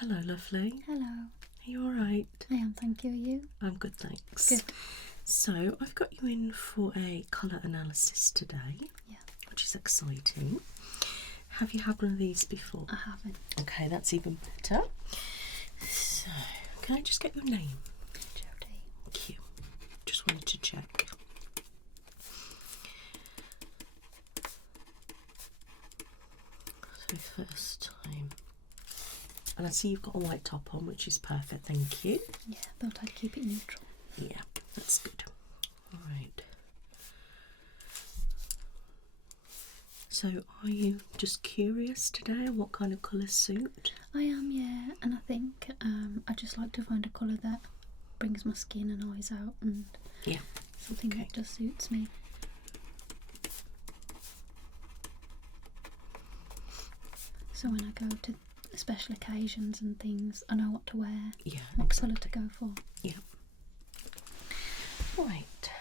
Hello, lovely. Hello. Are you alright? I am, thank you. Are you? I'm good, thanks. Good. So, I've got you in for a colour analysis today, which is exciting. Have you had one of these before? I haven't. Okay, that's even better. So, can I just get your name? Jodie. Thank you. Just wanted to check. So, first time. And I see you've got a white top on, which is perfect, thank you. Yeah, thought I'd keep it neutral. Yeah, that's good. Alright. So, are you just curious today what kind of colours suit? I am, yeah, and I think I just like to find a colour that brings my skin and eyes out and something that just suits me. So when I go to special occasions and things, I know what to wear, what colour to go for. Yeah. Right.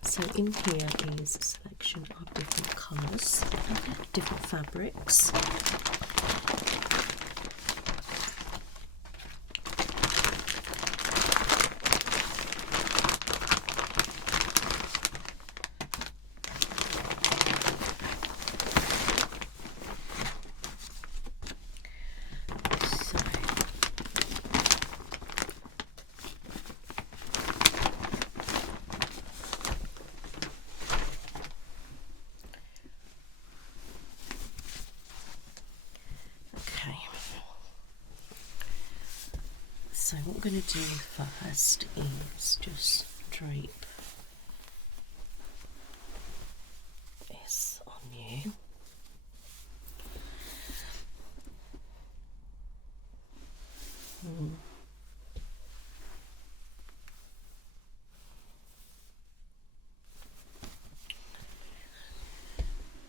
So in here is a selection of different colours, different fabrics. So what we're going to do first is just drape this on you.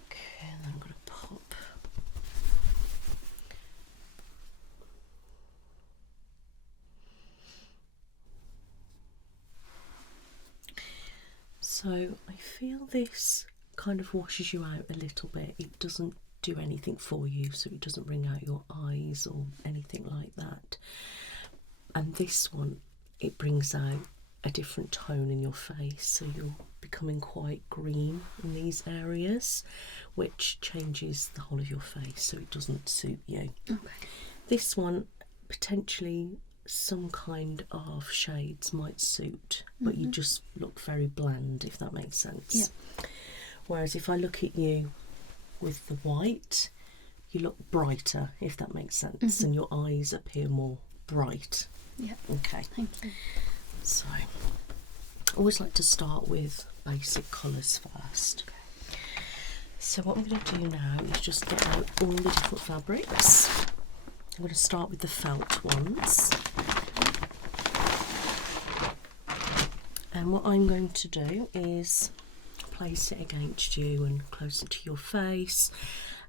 Okay, and then I'm going to pop. So I feel this kind of washes you out a little bit. It doesn't do anything for you, so it doesn't bring out your eyes or anything like that. And this one, it brings out a different tone in your face, so you're becoming quite green in these areas, which changes the whole of your face, so it doesn't suit you. Okay. This one, potentially some kind of shades might suit, but you just look very bland, if that makes sense. Yeah. Whereas if I look at you with the white, you look brighter, if that makes sense, and your eyes appear more bright. Yeah. Okay. Thank you. So, I always like to start with basic colours first. So what I'm going to do now is just get out all the different fabrics. I'm going to start with the felt ones. And what I'm going to do is place it against you and closer to your face,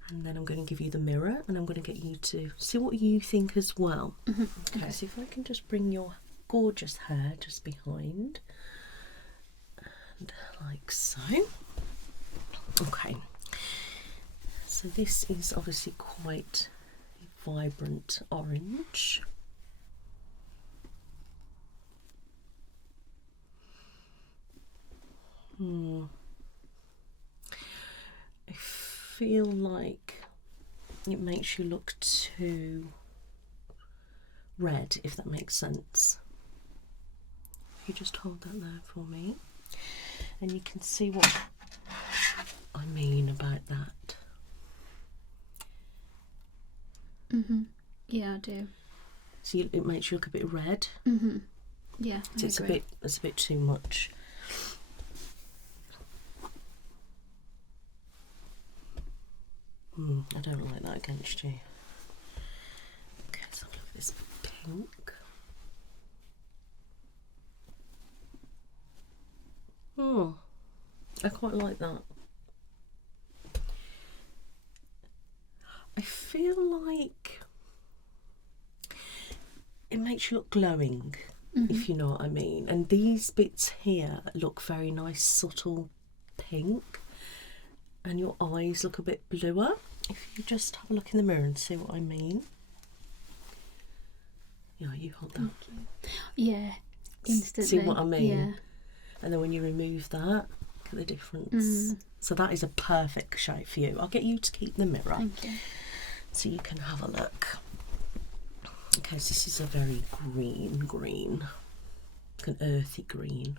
and then I'm going to give you the mirror and I'm going to get you to see what you think as well. Okay, so if I can just bring your gorgeous hair just behind, and like so. Okay, so this is obviously quite vibrant orange. I feel like it makes you look too red, if that makes sense. You just hold that there for me, and you can see what I mean about that. Yeah, I do. So it makes you look a bit red. Yeah, So it's a bit too much. I don't like that against you. Okay, so I'll look at this pink. I quite like that. I feel like it makes you look glowing, if you know what I mean. And these bits here look very nice, subtle pink, and your eyes look a bit bluer. if you just have a look in the mirror and see what I mean. Yeah, you hold that. Yeah, instantly. See what I mean? Yeah. And then when you remove that, look at the difference. So that is a perfect shade for you. I'll get you to keep the mirror. Thank you. So you can have a look. Okay, so this is a very green, like an earthy green.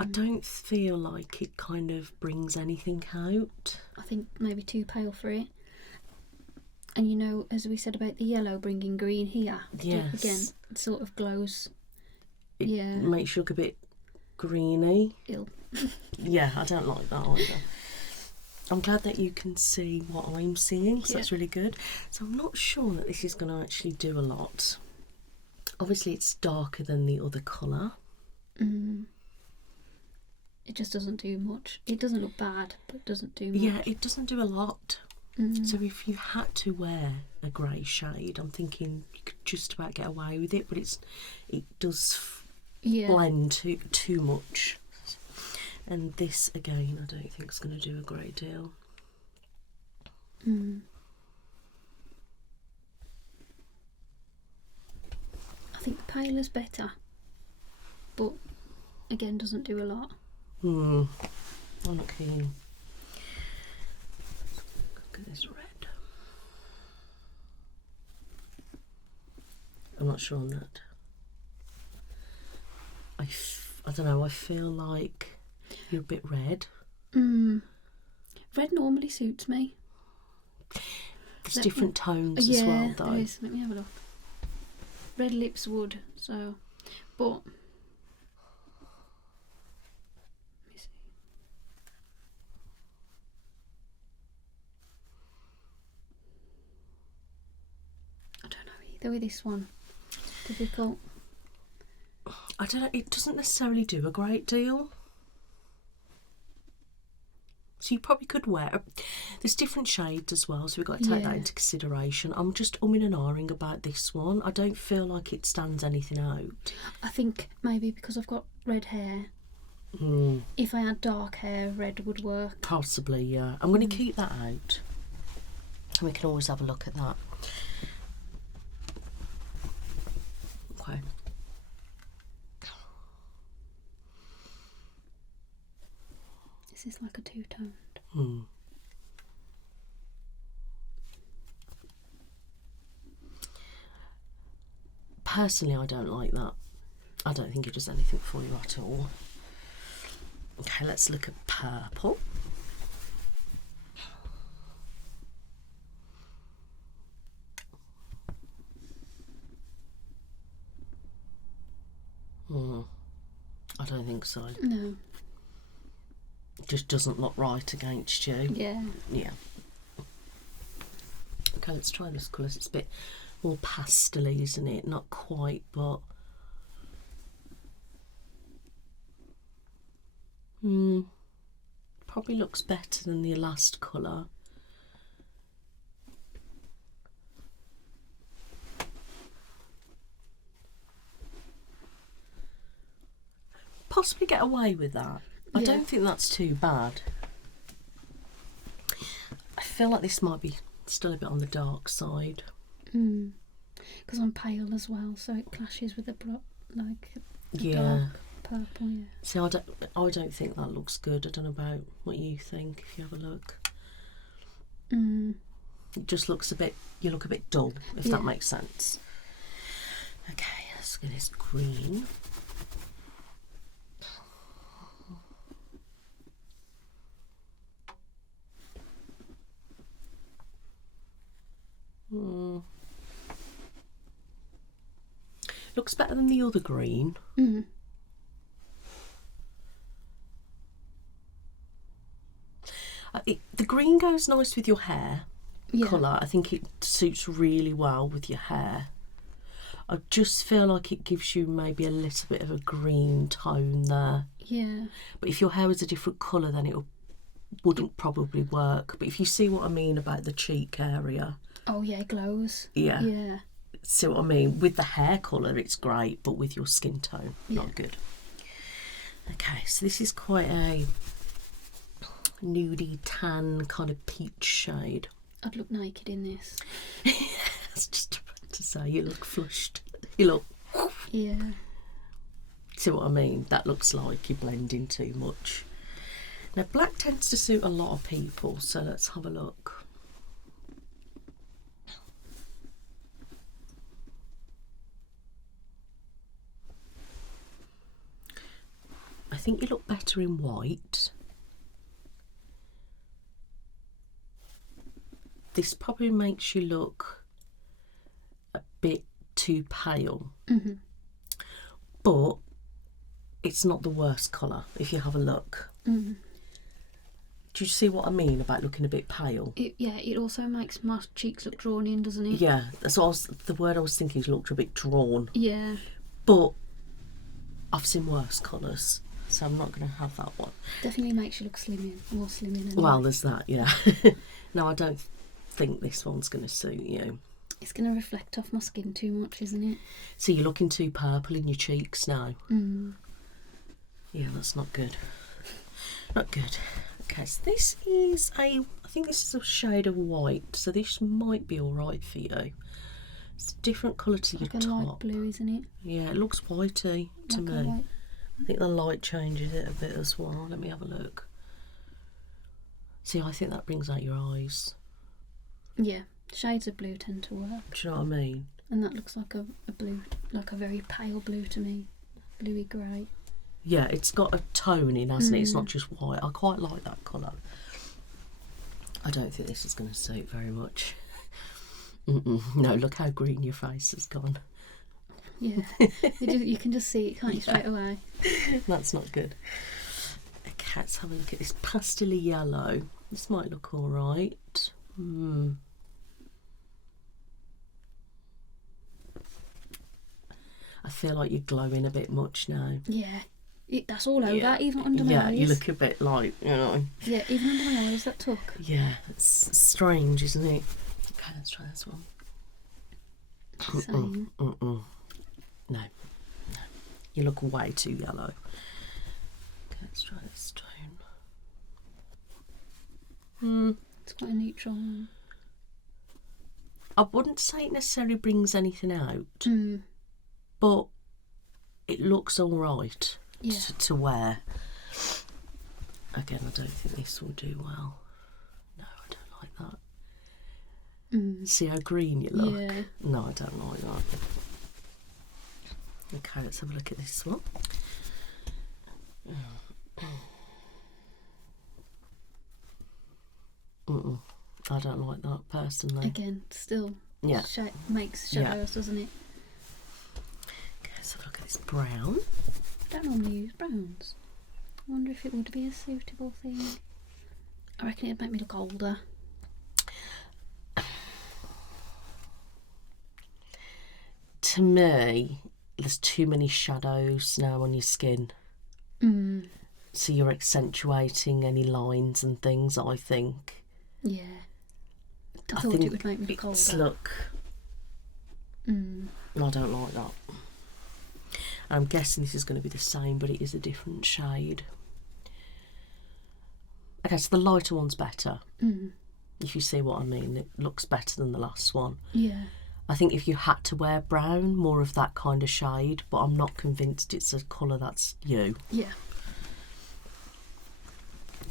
I don't feel like it kind of brings anything out. I think maybe too pale for it. And you know, as we said about the yellow bringing green here, Yes. again, it sort of glows. It Yeah. makes you look a bit greeny. Ill. Yeah, I don't like that either. I'm glad that you can see what I'm seeing, so that's really good. So I'm not sure that this is going to actually do a lot. Obviously it's darker than the other colour. It just doesn't do much. It doesn't look bad, but it doesn't do much. Yeah, it doesn't do a lot. So if you had to wear a grey shade, I'm thinking you could just about get away with it, but it does blend too much. And this again, I don't think it's going to do a great deal. I think the paler's better, but again doesn't do a lot. I'm not keen. Look at this red. I'm not sure on that. I don't know, I feel like you're a bit red. Red normally suits me. There's different tones as well, though. There is. Let me have a look. Red lips would, so, but let me see. I don't know either with this one. Difficult. I don't know, it doesn't necessarily do a great deal. So you probably could wear, there's different shades as well, so we've got to take that into consideration. I'm just umming and ahhing about this one. I don't feel like it stands anything out. I think maybe because I've got red hair. If I had dark hair, red would work. Possibly, yeah. I'm going to keep that out. And we can always have a look at that. Okay. This is like a two-toned. Personally, I don't like that. I don't think it does anything for you at all. Okay, let's look at purple. I don't think so. No. It just doesn't look right against you. Yeah. Yeah. Okay, let's try this colour. It's a bit more pastel-y, isn't it? Not quite, but... probably looks better than the last colour. Possibly get away with that. I don't think that's too bad. I feel like this might be still a bit on the dark side. Because I'm pale as well, so it clashes with the dark purple. Yeah. See, I don't think that looks good. I don't know about what you think. If you have a look, it just looks a bit. You look a bit dull, if that makes sense. Okay, let's get this green. Looks better than the other green. The green goes nice with your hair colour. I think it suits really well with your hair. I just feel like it gives you maybe a little bit of a green tone there. Yeah. But if your hair was a different colour, then it wouldn't probably work. But if you see what I mean about the cheek area, Oh yeah, it glows. Yeah. Yeah. See what I mean? With the hair colour, it's great, but with your skin tone, not good. Okay, so this is quite a nudie tan kind of peach shade. I'd look naked in this. I was just about to say, you look flushed. You look... Yeah. See what I mean? That looks like you blend in too much. Now, black tends to suit a lot of people, so let's have a look. I think you look better in white. This probably makes you look a bit too pale. Mm-hmm. But it's not the worst colour if you have a look. Mm-hmm. Do you see what I mean about looking a bit pale? It also makes my cheeks look drawn in, doesn't it? Yeah, that's what the word I was thinking is looked a bit drawn. Yeah. But I've seen worse colours, so I'm not going to have that one. Definitely makes you look slimming, more slimming. Anyway. Well, there's that, yeah. No, I don't think this one's going to suit you. It's going to reflect off my skin too much, isn't it? So you're looking too purple in your cheeks now. Mm. Yeah, that's not good. Not good. Okay, so this is I think this is a shade of white, so this might be alright for you. It's a different colour to your like a top. light blue, isn't it? Yeah, it looks whitey to Like a me. light... I think the light changes it a bit as well. Let me have a look. See, I think that brings out your eyes. Yeah, shades of blue tend to work. Do you know what I mean? And that looks like a blue, like a very pale blue to me. Bluey grey. Yeah, it's got a tone in, hasn't it? It's not just white. I quite like that colour. I don't think this is going to suit very much. No, look how green your face has gone. Yeah, you can just see it, can't you, straight away? That's not good. Okay, let's have a look at this pastel yellow. This might look all right. I feel like you're glowing a bit much now. Yeah, that's all over, even under my eyes. Yeah, you look a bit like, you know. Yeah, even under my eyes, that took. Yeah, it's strange, isn't it? Okay, let's try this one. Same. No. You look way too yellow. Okay, let's try this tone. It's quite a neutral one. I wouldn't say it necessarily brings anything out, but it looks all right to wear. Again, I don't think this will do well. No, I don't like that. See how green you look? Yeah. No, I don't like that. Okay, let's have a look at this one. I don't like that personally. Again, still makes shadows, doesn't it? Okay, let's have a look at this brown. I don't normally use browns. I wonder if it would be a suitable thing. I reckon it'd make me look older. To me, there's too many shadows now on your skin. So you're accentuating any lines and things, I think. Yeah. I thought it would make me look older. Look. I don't like that. I'm guessing this is going to be the same, but it is a different shade. Okay, so the lighter one's better. If you see what I mean, it looks better than the last one. Yeah. I think if you had to wear brown, more of that kind of shade, but I'm not convinced it's a colour that's you. Yeah.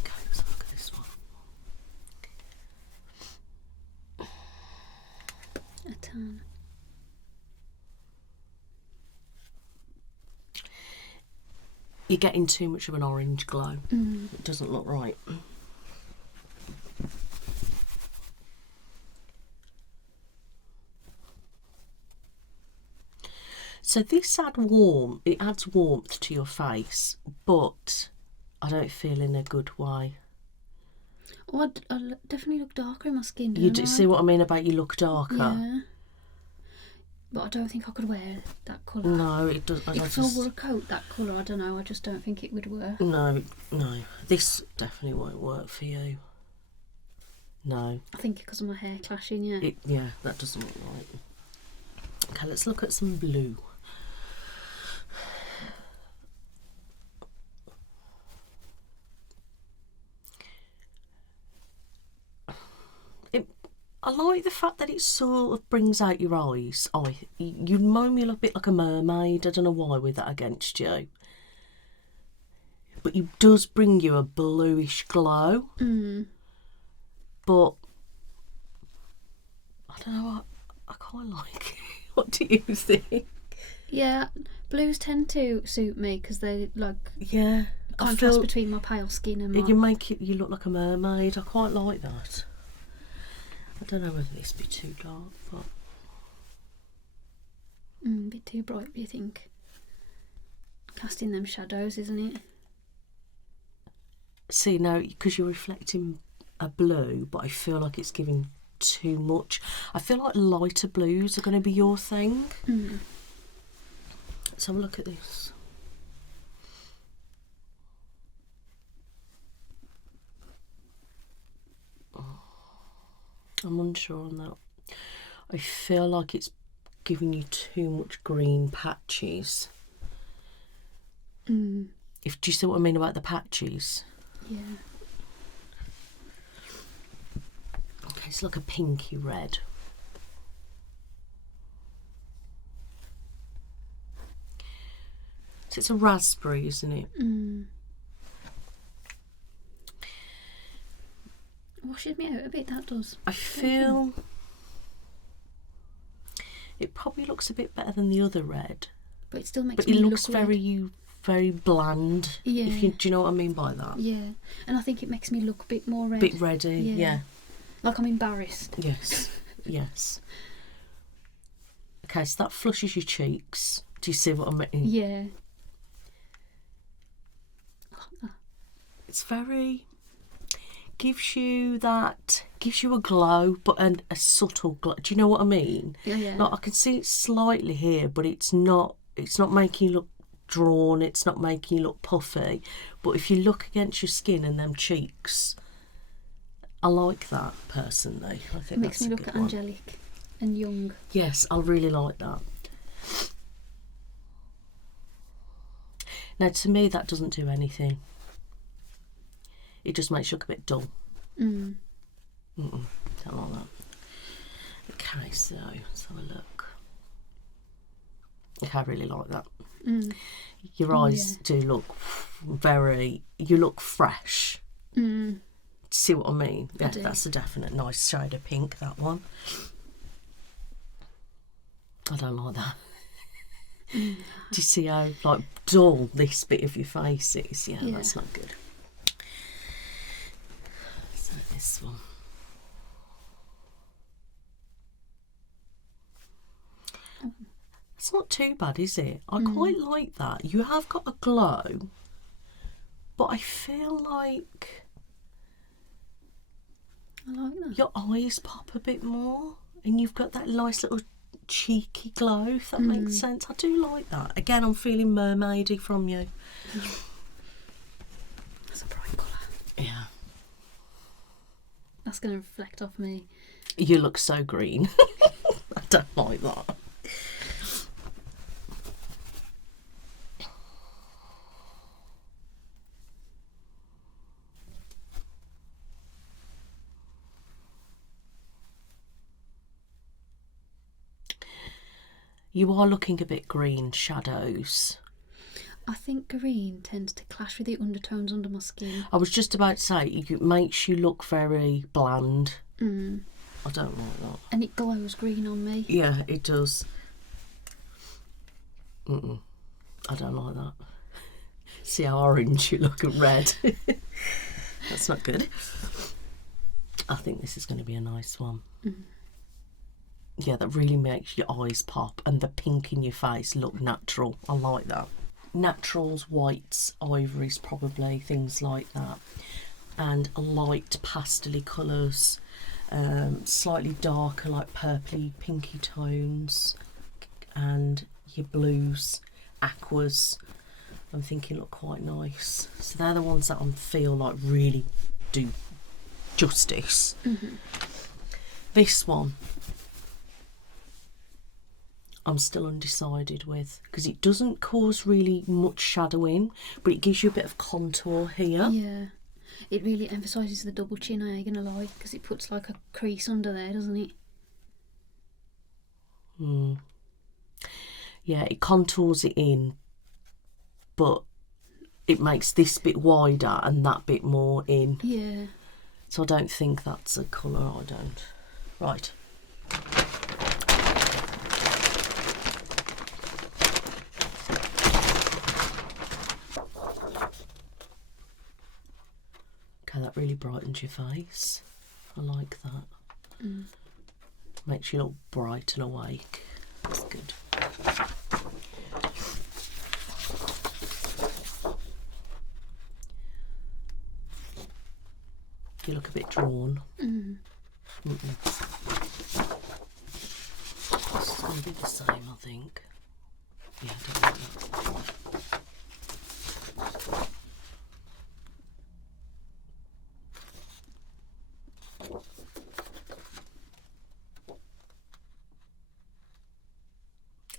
Okay, let's look at this one. A tan. You're getting too much of an orange glow. It doesn't look right. So this adds warmth to your face, but I don't feel in a good way. Oh, I definitely look darker in my skin. You see what I mean about you look darker? Yeah. But I don't think I could wear that colour. No, it does. If I wore a coat that colour, I don't know. I just don't think it would work. No. This definitely won't work for you. No. I think because of my hair clashing, yeah. Yeah, that doesn't look right. Okay, let's look at some blue. I like the fact that it sort of brings out your eyes. You remind me a little bit like a mermaid. I don't know why with that against you. But it does bring you a bluish glow. But I don't know, I quite like it. What do you think? Yeah, blues tend to suit me because they contrast between my pale skin and my... You look like a mermaid. I quite like that. I don't know whether this be too dark, but... a bit too bright, do you think? Casting them shadows, isn't it? See, now, because you're reflecting a blue, but I feel like it's giving too much. I feel like lighter blues are going to be your thing. Let's have a look at this. I'm unsure on that. I feel like it's giving you too much green patches. Do you see what I mean about the patches? Yeah. Okay, it's like a pinky red. So it's a raspberry, isn't it? Washes me out a bit, that does. I feel it probably looks a bit better than the other red. But it still makes me look looks red. very bland. Yeah. Do you know what I mean by that? Yeah. And I think it makes me look a bit more red. Bit reddy, yeah. Like I'm embarrassed. Yes, yes. Okay, so that flushes your cheeks. Do you see what I mean? Yeah. It's very... gives you a glow, but a subtle glow. Do you know what I mean? Yeah. Like, I can see it slightly here, but it's not making you look drawn, it's not making you look puffy. But if you look against your skin and them cheeks, I like that personally. I think it makes me look angelic and young. Yes, I really like that. Now, to me, that doesn't do anything. It just makes you look a bit dull. Don't like that. Okay, so let's have a look. Okay, I really like that. Your eyes do look you look fresh. See what I mean? Yeah, that's a definite nice shade of pink, that one. I don't like that. Do you see how like dull this bit of your face is? Yeah, that's not good. So this one. It's not too bad, is it? I quite like that. You have got a glow, but I feel like I like that. Your eyes pop a bit more, and you've got that nice little cheeky glow, if that makes sense. I do like that. Again, I'm feeling mermaidy from you. That's a bright colour. Yeah. That's going to reflect off me. You look so green. I don't like that. You are looking a bit green, shadows. I think green tends to clash with the undertones under my skin. I was just about to say, it makes you look very bland. I don't like that. And it glows green on me. Yeah, it does. I don't like that. See how orange you look and red. That's not good. I think this is going to be a nice one. Yeah, that really makes your eyes pop and the pink in your face look natural. I like that. Naturals, whites, ivories probably, things like that. And light pastel colours, slightly darker like purpley, pinky tones, and your blues, aquas, I'm thinking look quite nice. So they're the ones that I feel like really do justice. Mm-hmm. This one, I'm still undecided with, because it doesn't cause really much shadowing, but it gives you a bit of contour here. Yeah, it really emphasises the double chin, I ain't gonna lie, because it puts like a crease under there, doesn't it? Yeah, it contours it in, but it makes this bit wider and that bit more in. Yeah. So I don't think that's a colour, I don't. Right. Okay, that really brightens your face. I like that. Makes you look bright and awake. That's good. You look a bit drawn. This is going to be the same, I think. Yeah, I don't like that.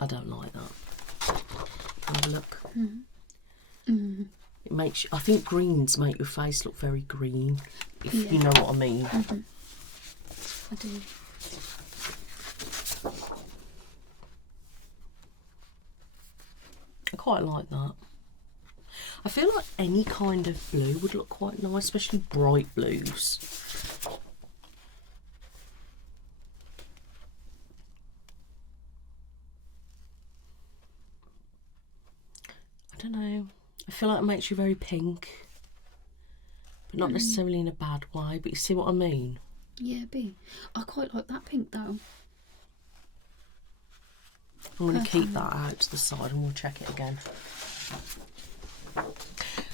I don't like that. Have a look. It makes you, I think greens make your face look very green, if you know what I mean. I do. I quite like that. I feel like any kind of blue would look quite nice, especially bright blues. I don't know. I feel like it makes you very pink, but not necessarily in a bad way, but you see what I mean? Yeah, B. I quite like that pink though. I'm going to keep that out to the side and we'll check it again.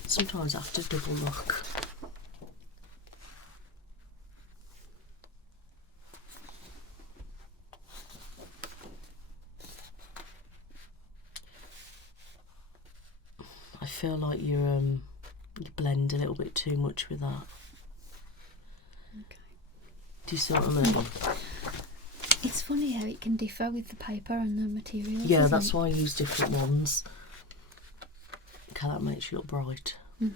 Sometimes I have to double look. I feel like you blend a little bit too much with that. Okay. Do you see what I mean? It's funny how it can differ with the paper and the materials. Yeah, that's why I use different ones. Okay, that makes you look bright. I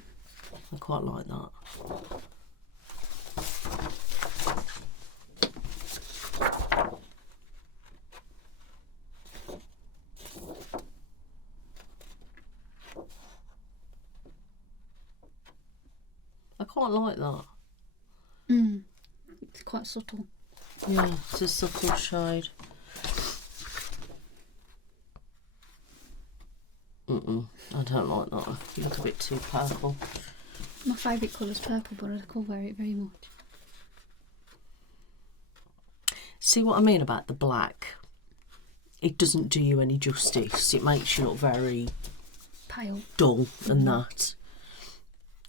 quite like that. I quite like that. It's quite subtle. Yeah, it's a subtle shade. I don't like that. You look a bit too purple. My favourite colour's purple, but I cover it very much. See what I mean about the black? It doesn't do you any justice. It makes you look very Pale. dull and that.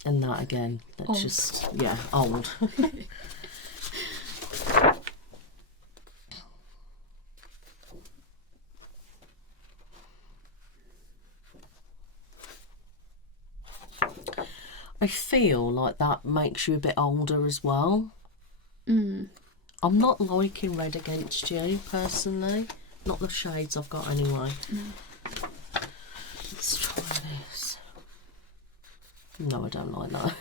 And that again. That's Old. just, yeah, old. I feel like that makes you a bit older as well. I'm not liking red against you, personally. Not the shades I've got anyway. No. Let's try this. No, I don't like that.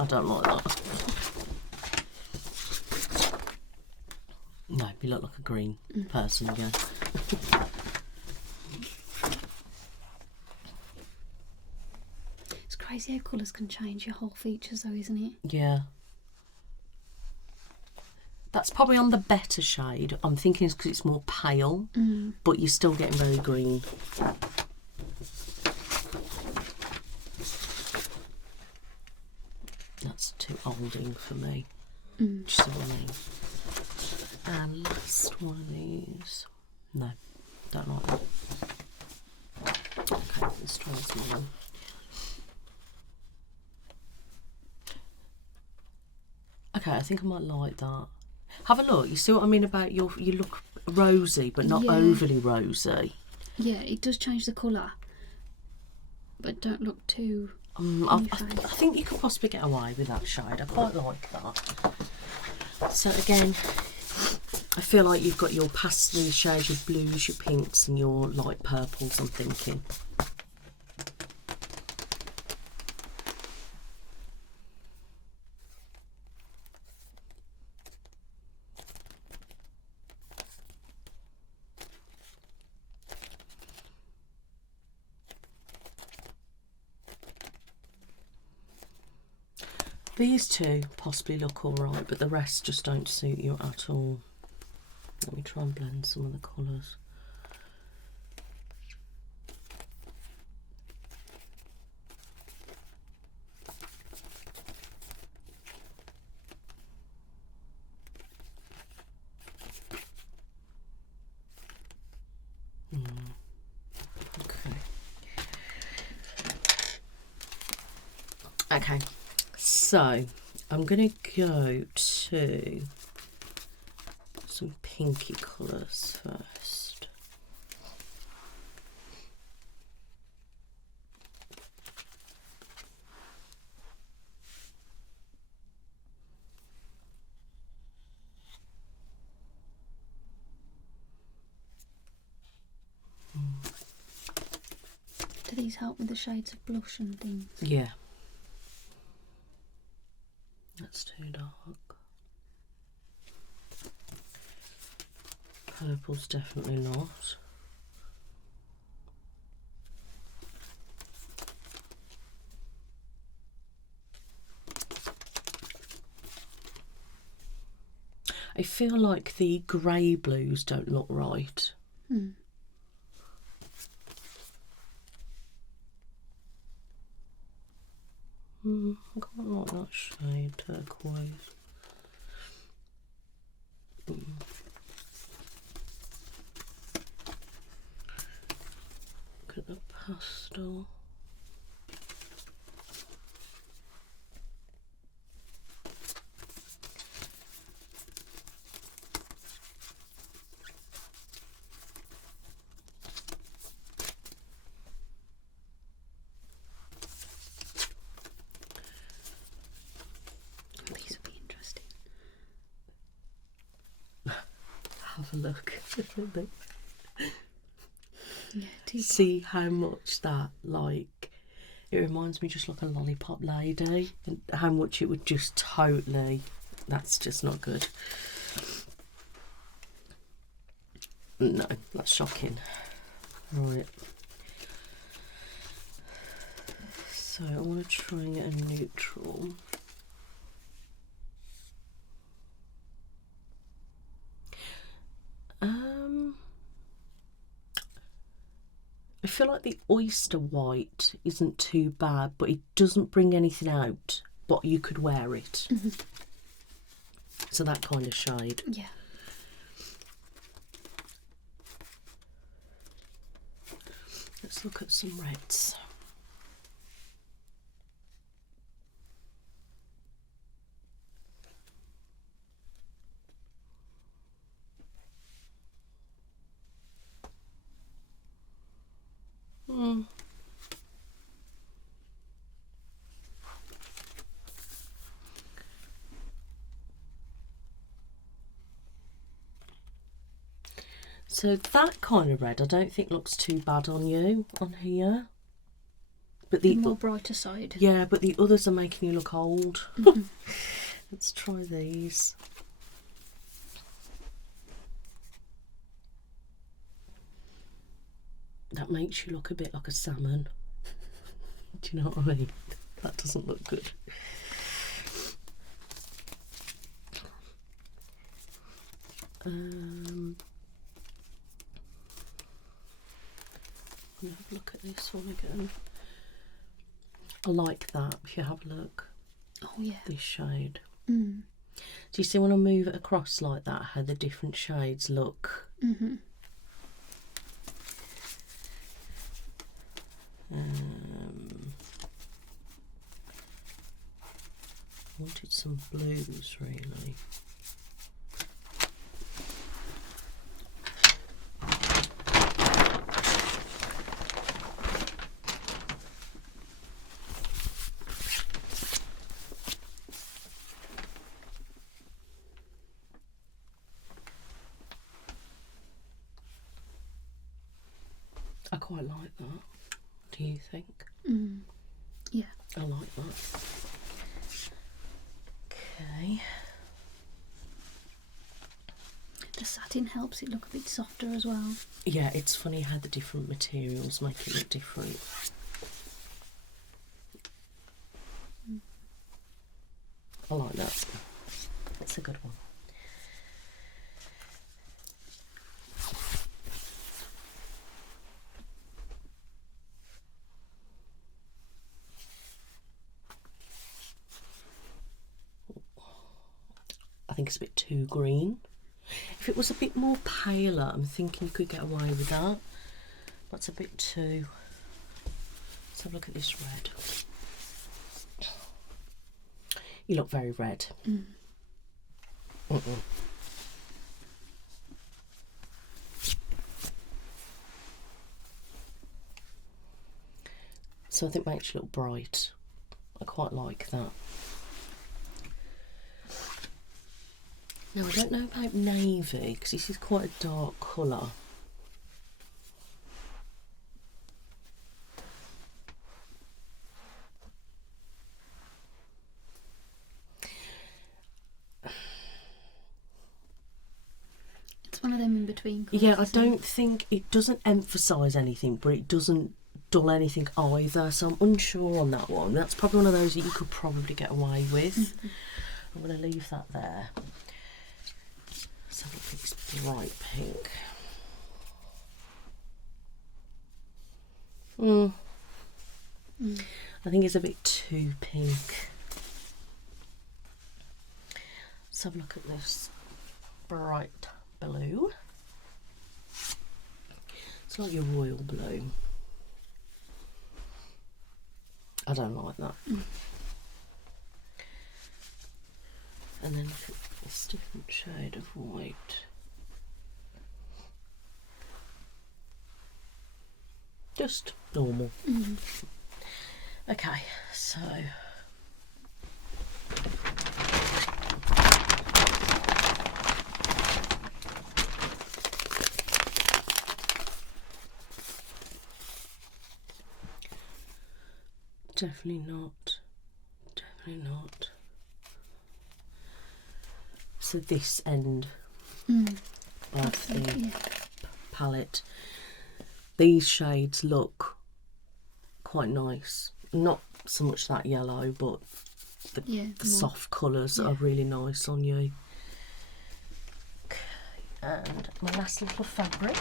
I don't like that. No, you look like a green person again. It's crazy how colours can change your whole features though, isn't it? Yeah. That's probably on the better shade. I'm thinking it's because it's more pale, but you're still getting very green. That's too olding for me. Just so I mean. And last one of these. No, don't like that. Okay, let's try this one. Okay, I think I might like that. Have a look. You see what I mean about you look rosy, but not overly rosy. Yeah, it does change the colour. but don't look too I think you could possibly get away with that shade. I quite like that. So again, I feel like you've got your pastel shades, your blues, your pinks and your light purples, I'm thinking. These two possibly look alright, but the rest just don't suit you at all. Let me try and blend some of the colours. Okay, so I'm going to go to some pinky colours first. Do these help with the shades of blush and things? Yeah. That's too dark. Purple's definitely not. I feel like the grey blues don't look right. I quite like that shade, turquoise. Look at the pastel. Have a look. Yeah, see how much that, like, it reminds me just like a lollipop lady, and how much it would just totally, that's just not good. No, that's shocking. Right, so I want to try and get a neutral. I feel like the oyster white isn't too bad, but it doesn't bring anything out, but you could wear it. So that kind of shade. Yeah. Let's look at some reds. So that kind of red I don't think looks too bad on you on here. But the more brighter side. Yeah, but the others are making you look old. Let's try these. That makes you look a bit like a salmon. Do you know what I mean? That doesn't look good. Have a look at this one again. I like that, if you have a look. Oh yeah. This shade. Do you see when I move it across like that, how the different shades look? Wanted some blues really. I quite like that. Do you think? Yeah. I like that. Okay. The satin helps it look a bit softer as well. Yeah, it's funny how the different materials make it look different. I like that. That's a good one. I think it's a bit too green. If it was a bit more paler, I'm thinking you could get away with that. That's a bit too... Let's have a look at this red. You look very red. So I think it makes you look bright. I quite like that. Now I don't know about navy because this is quite a dark colour. It's one of them in between colours. Yeah, I don't think it doesn't emphasise anything, but it doesn't dull anything either. So I'm unsure on that one. That's probably one of those that you could probably get away with. I'm going to leave that there. So look at this bright pink. I think it's a bit too pink. Let's have a look at this bright blue. It's like your royal blue. I don't like that. And then look at this different shade of white. Just normal. Okay, so definitely not. Definitely not. So this end of the palette, these shades look quite nice. Not so much that yellow, but the soft colours are really nice on you. Okay, and my last little fabric.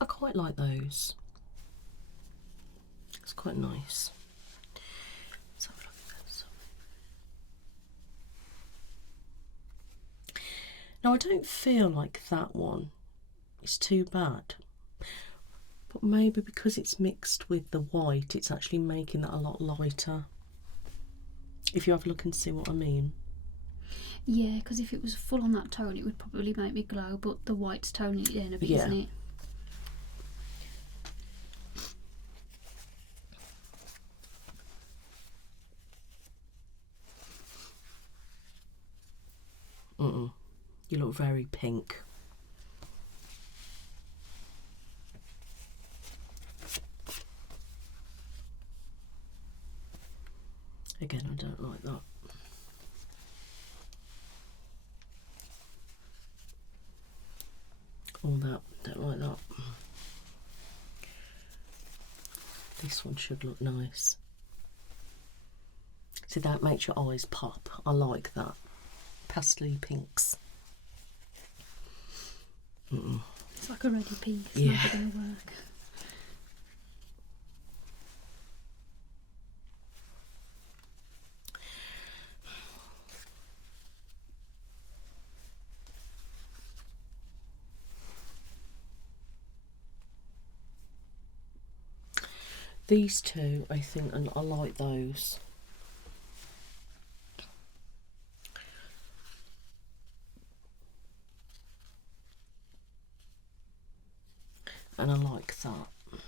I quite like those. It's quite nice. Let's have a look at this. Now I don't feel like that one is too bad, but maybe because it's mixed with the white, it's actually making that a lot lighter. If you have a look and see what I mean. Yeah, because if it was full on that tone, it would probably make me glow, but the white's toning it in a bit, isn't it? You look very pink. Again, I don't like that. All that, don't like that. This one should look nice. See, that makes your eyes pop. I like that. Pastel pinks. It's like a ready piece. Yeah. Never going to work. These two, I think, and I like those. And I like that.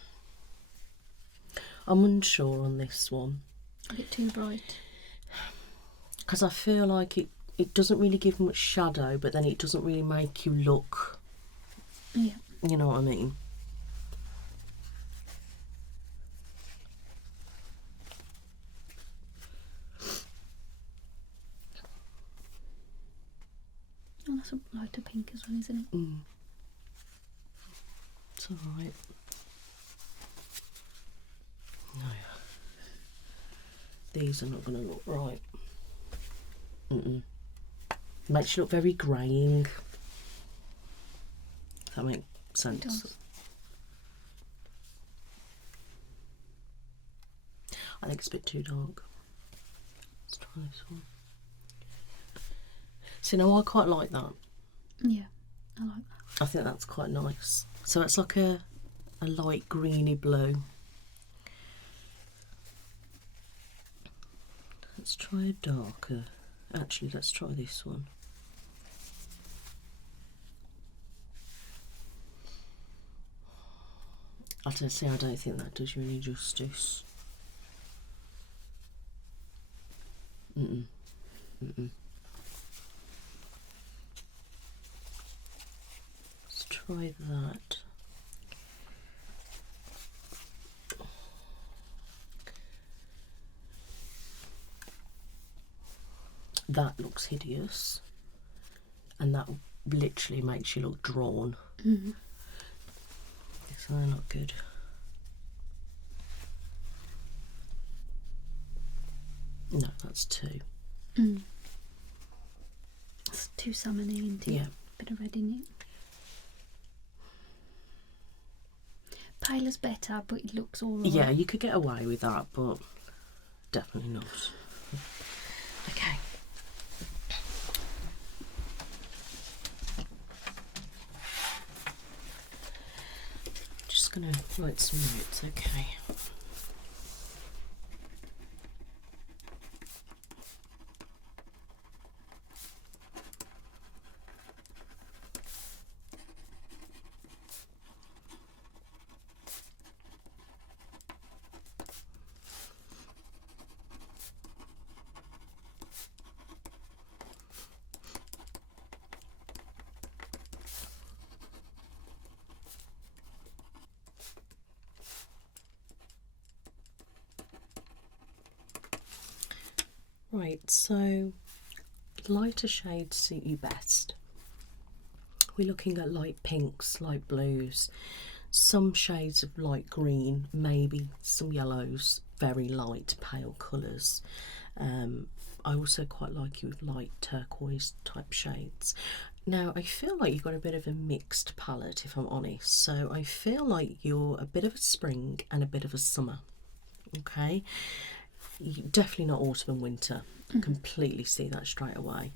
I'm unsure on this one. A bit too bright. Because I feel like it doesn't really give much shadow, but then it doesn't really make you look. Yeah. You know what I mean? Oh, that's a lighter pink as well, isn't it? Mm. It's alright. No. These are not going to look right. Makes you look very greying. If that makes sense. It does. I think it's a bit too dark. Let's try this one. So now I quite like that. Yeah, I like that. I think that's quite nice. So it's like a light greeny blue. Let's try a darker. Actually, let's try this one. I don't think that does you any justice. Let's try that. That looks hideous, and that literally makes you look drawn. So they're not good. No, that's two. It's too salmony, isn't it? Yeah. Bit of red in it. Paler's better, but it looks alright. Yeah, you could get away with that, but definitely not. Okay. Just gonna write some notes, okay. Right, so lighter shades suit you best. We're looking at light pinks, light blues, some shades of light green, maybe some yellows, very light pale colours. I also quite like you with light turquoise type shades. Now I feel like you've got a bit of a mixed palette, if I'm honest. So I feel like you're a bit of a spring and a bit of a summer. Okay, definitely not autumn and winter. Completely see that straight away.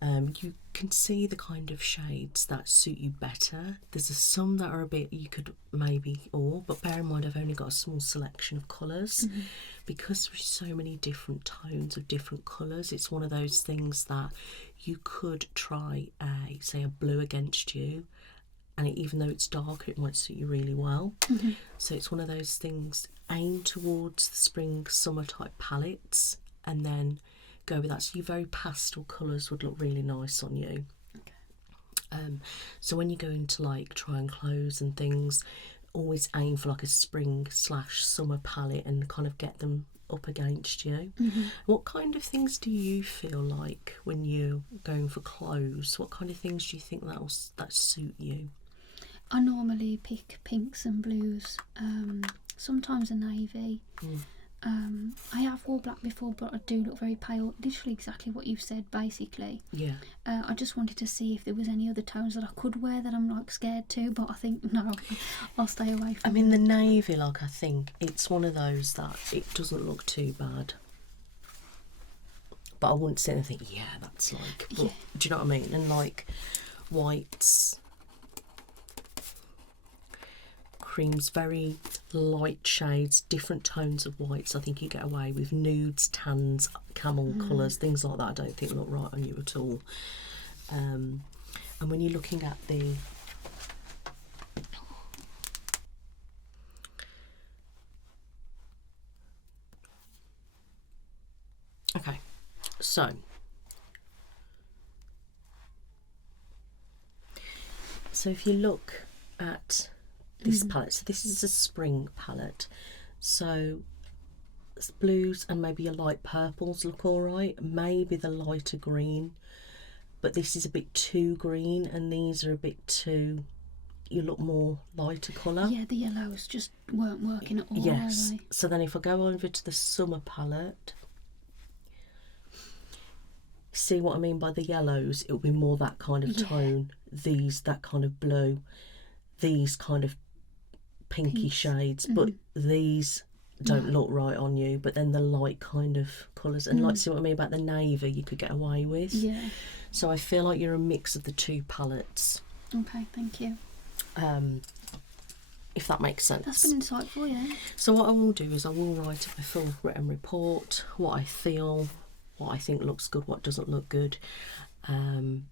You can see the kind of shades that suit you better. There's some that are a bit, you could maybe, but bear in mind I've only got a small selection of colours. Because there's so many different tones of different colours, it's one of those things that you could try say a blue against you, and even though it's darker it might suit you really well. So it's one of those things, aim towards the spring summer type palettes and then go with that. So your very pastel colours would look really nice on you. So when you go into like try and clothes and things, always aim for like a spring / summer palette and kind of get them up against you. What kind of things do you feel like when you're going for clothes? What kind of things do you think that suit you? I normally pick pinks and blues, sometimes a navy. I have wore black before, but I do look very pale. Literally exactly what you've said, basically. Yeah. I just wanted to see if there was any other tones that I could wear that I'm like scared to, but I think no, I'll stay away from. I mean, the navy, like, I think it's one of those that it doesn't look too bad. But I wouldn't sit and think, yeah, that's like. But, yeah. Do you know what I mean? And like whites, creams, very light shades, different tones of whites. I think you get away with nudes, tans, camel colours, things like that. I don't think look right on you at all. And when you're looking at the okay, so if you look at this palette, so this is a spring palette, so blues and maybe your light purples look all right, maybe the lighter green, but this is a bit too green and these are a bit too, you look more lighter colour. Yeah, the yellows just weren't working at all. Yes. Were they? So then if I go over to the summer palette, see what I mean by the yellows? It'll be more that kind of tone. These, that kind of blue. These kind of pinky shades. But these don't look right on you. But then the light kind of colours. And like, see what I mean about the navy you could get away with. Yeah. So I feel like you're a mix of the two palettes. Okay, thank you. If that makes sense. That's been insightful, yeah. So what I will do is I will write a full written report, what I feel, what I think looks good, what doesn't look good.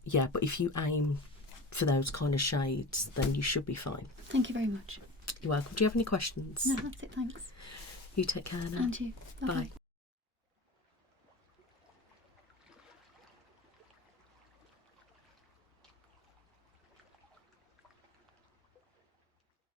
Yeah, but if you aim for those kind of shades, then you should be fine. Thank you very much. You're welcome. Do you have any questions? No, that's it, thanks. You take care now. And you. Bye-bye. Bye.